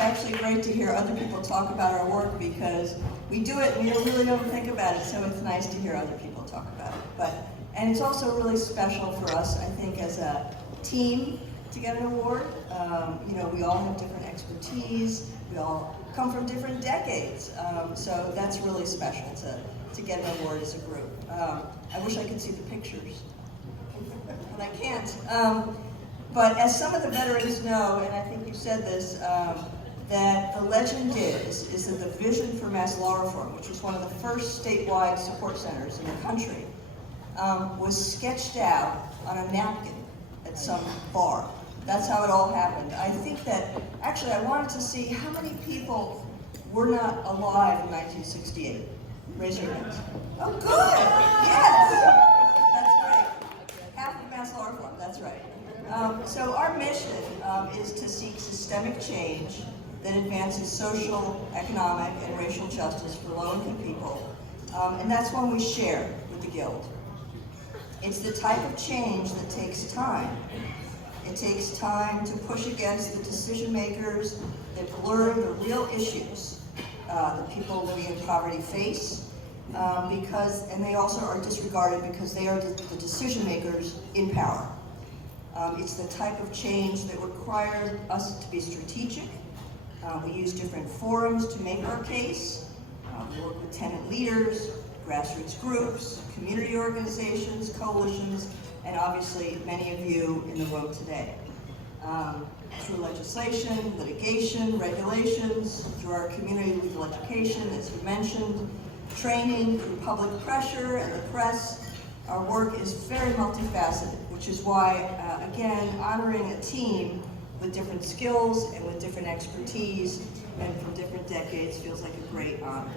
actually great to hear other people talk about our work because we do it and we really don't think about it, so it's nice to hear other people talk about it. And it's also really special for us, I think, as a team to get an award. We all have different expertise, we all come from different decades, so that's really special to get an award as a group. I wish I could see the pictures, but I can't. But as some of the veterans know, and I think you said this, that the legend is that the vision for mass law reform, which was one of the first statewide support centers in the country, was sketched out on a napkin at some bar. That's how it all happened. I think that, actually, I wanted to see how many people were not alive in 1968. Raise your hands. Oh, good! Yes! That's great. Half of mass law reform, that's right. So our mission is to seek systemic change that advances social, economic, and racial justice for low-income people, and that's one we share with the Guild. It's the type of change that takes time. It takes time to push against the decision makers that blur the real issues that people living in poverty face, and they also are disregarded because they are the decision makers in power. It's the type of change that requires us to be strategic. We use different forums to make our case. We work with tenant leaders, grassroots groups, community organizations, coalitions, and obviously many of you in the room today. Through legislation, litigation, regulations, through our community legal education, as you mentioned, training, through public pressure and the press, our work is very multifaceted, which is why, again, honoring a team with different skills and with different expertise and from different decades feels like a great honor.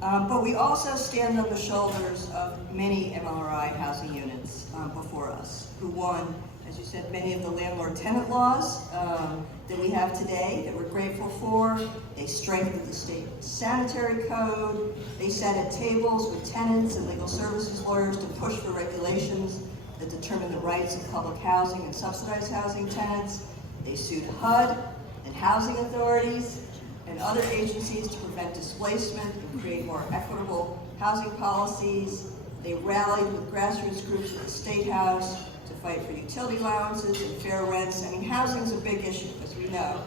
But we also stand on the shoulders of many MLRI housing units before us, who won, as you said, many of the landlord-tenant laws that we have today that we're grateful for. They strengthened the state sanitary code. They sat at tables with tenants and legal services lawyers to push for regulations that determine the rights of public housing and subsidized housing tenants. They sued HUD and housing authorities and other agencies to prevent displacement and create more equitable housing policies. They rallied with grassroots groups at the State House to fight for utility allowances and fair rents. I mean, housing is a big issue, as we know.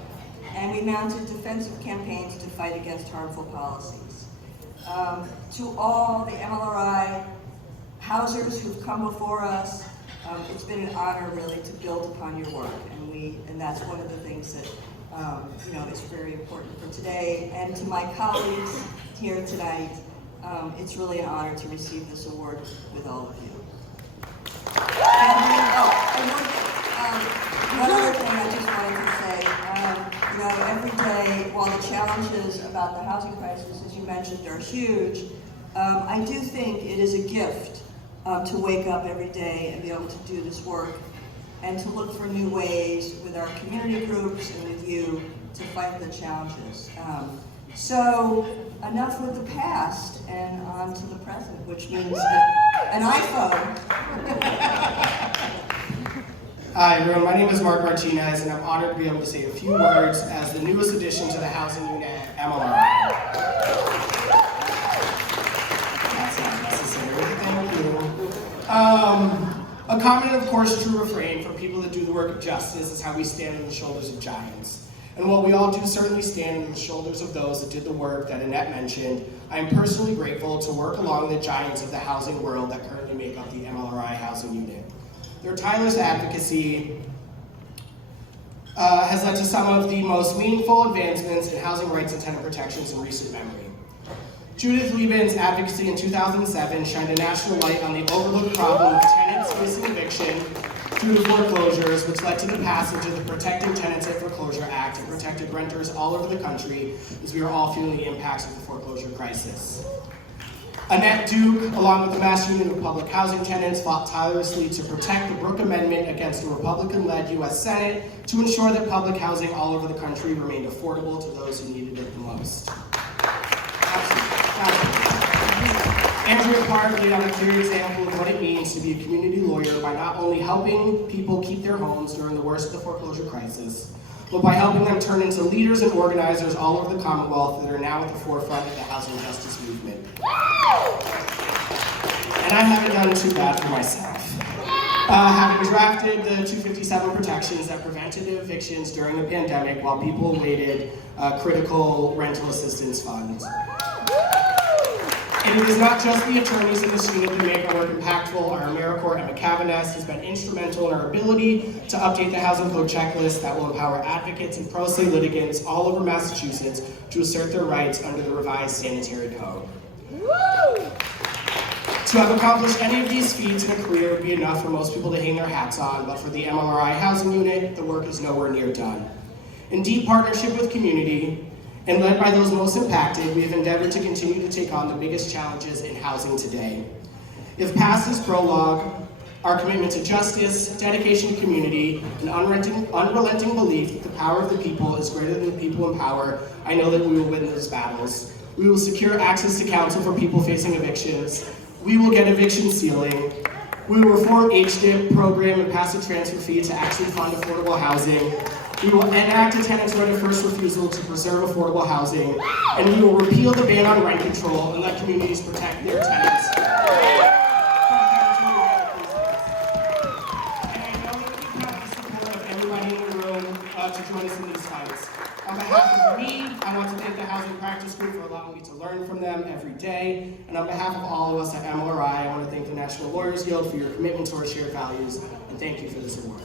And we mounted defensive campaigns to fight against harmful policies. To all the MLRI housers who've come before us, it's been an honor really to build upon your work, and that's one of the things that is very important for today. And to my colleagues here tonight, it's really an honor to receive this award with all of you. One other thing I just wanted to say, every day, while the challenges about the housing crisis, as you mentioned, are huge, I do think it is a gift to wake up every day and be able to do this work and to look for new ways with our community groups and with you to fight the challenges. So enough with the past and on to the present, which means an iPhone. Hi everyone, my name is Mark Martinez and I'm honored to be able to say a few words as the newest addition to the housing unit at MLRI. That's not necessary, thank you. A common and of course true refrain for people that do the work of justice is how we stand on the shoulders of giants. And while we all do certainly stand on the shoulders of those that did the work that Annette mentioned, I am personally grateful to work along the giants of the housing world that currently make up the MLRI housing unit. Their tireless advocacy has led to some of the most meaningful advancements in housing rights and tenant protections in recent memory. Judith Liebman's advocacy in 2007 shined a national light on the overlooked problem of tenants facing eviction due to foreclosures, which led to the passage of the Protecting Tenants at Foreclosure Act and protected renters all over the country as we are all feeling the impacts of the foreclosure crisis. Annette Duke, along with the Mass Union of Public Housing Tenants, fought tirelessly to protect the Brooke Amendment against a Republican-led U.S. Senate to ensure that public housing all over the country remained affordable to those who needed it the most. Andrea Clark laid out a clear example of what it means to be a community lawyer by not only helping people keep their homes during the worst of the foreclosure crisis, but by helping them turn into leaders and organizers all over the Commonwealth that are now at the forefront of the housing justice movement. And I haven't done too bad for myself. Having drafted the 257 protections that prevented evictions during the pandemic while people awaited critical rental assistance funds. And it is not just the attorneys in this unit that make our work impactful. Our AmeriCorps, Emma Cavanes, has been instrumental in our ability to update the Housing Code checklist that will empower advocates and pro se litigants all over Massachusetts to assert their rights under the revised sanitary code. To have accomplished any of these feats in a career would be enough for most people to hang their hats on, but for the MLRI housing unit, the work is nowhere near done. In deep partnership with community, and led by those most impacted, we have endeavored to continue to take on the biggest challenges in housing today. If past is prologue, our commitment to justice, dedication to community, and unrelenting belief that the power of the people is greater than the people in power, I know that we will win those battles. We will secure access to counsel for people facing evictions. We will get eviction ceiling. We will reform HDIP program and pass a transfer fee to actually fund affordable housing. We will enact a tenant's right of first refusal to preserve affordable housing. And we will repeal the ban on rent control and let communities protect their tenants. And I know that we have the support of everybody in the room to join us in these fights. On behalf of me, I want to thank the Housing Practice Group for allowing me to learn from them every day. And on behalf of all of us at MLRI, I want to thank the National Lawyers Guild for your commitment to our shared values. And thank you for this award.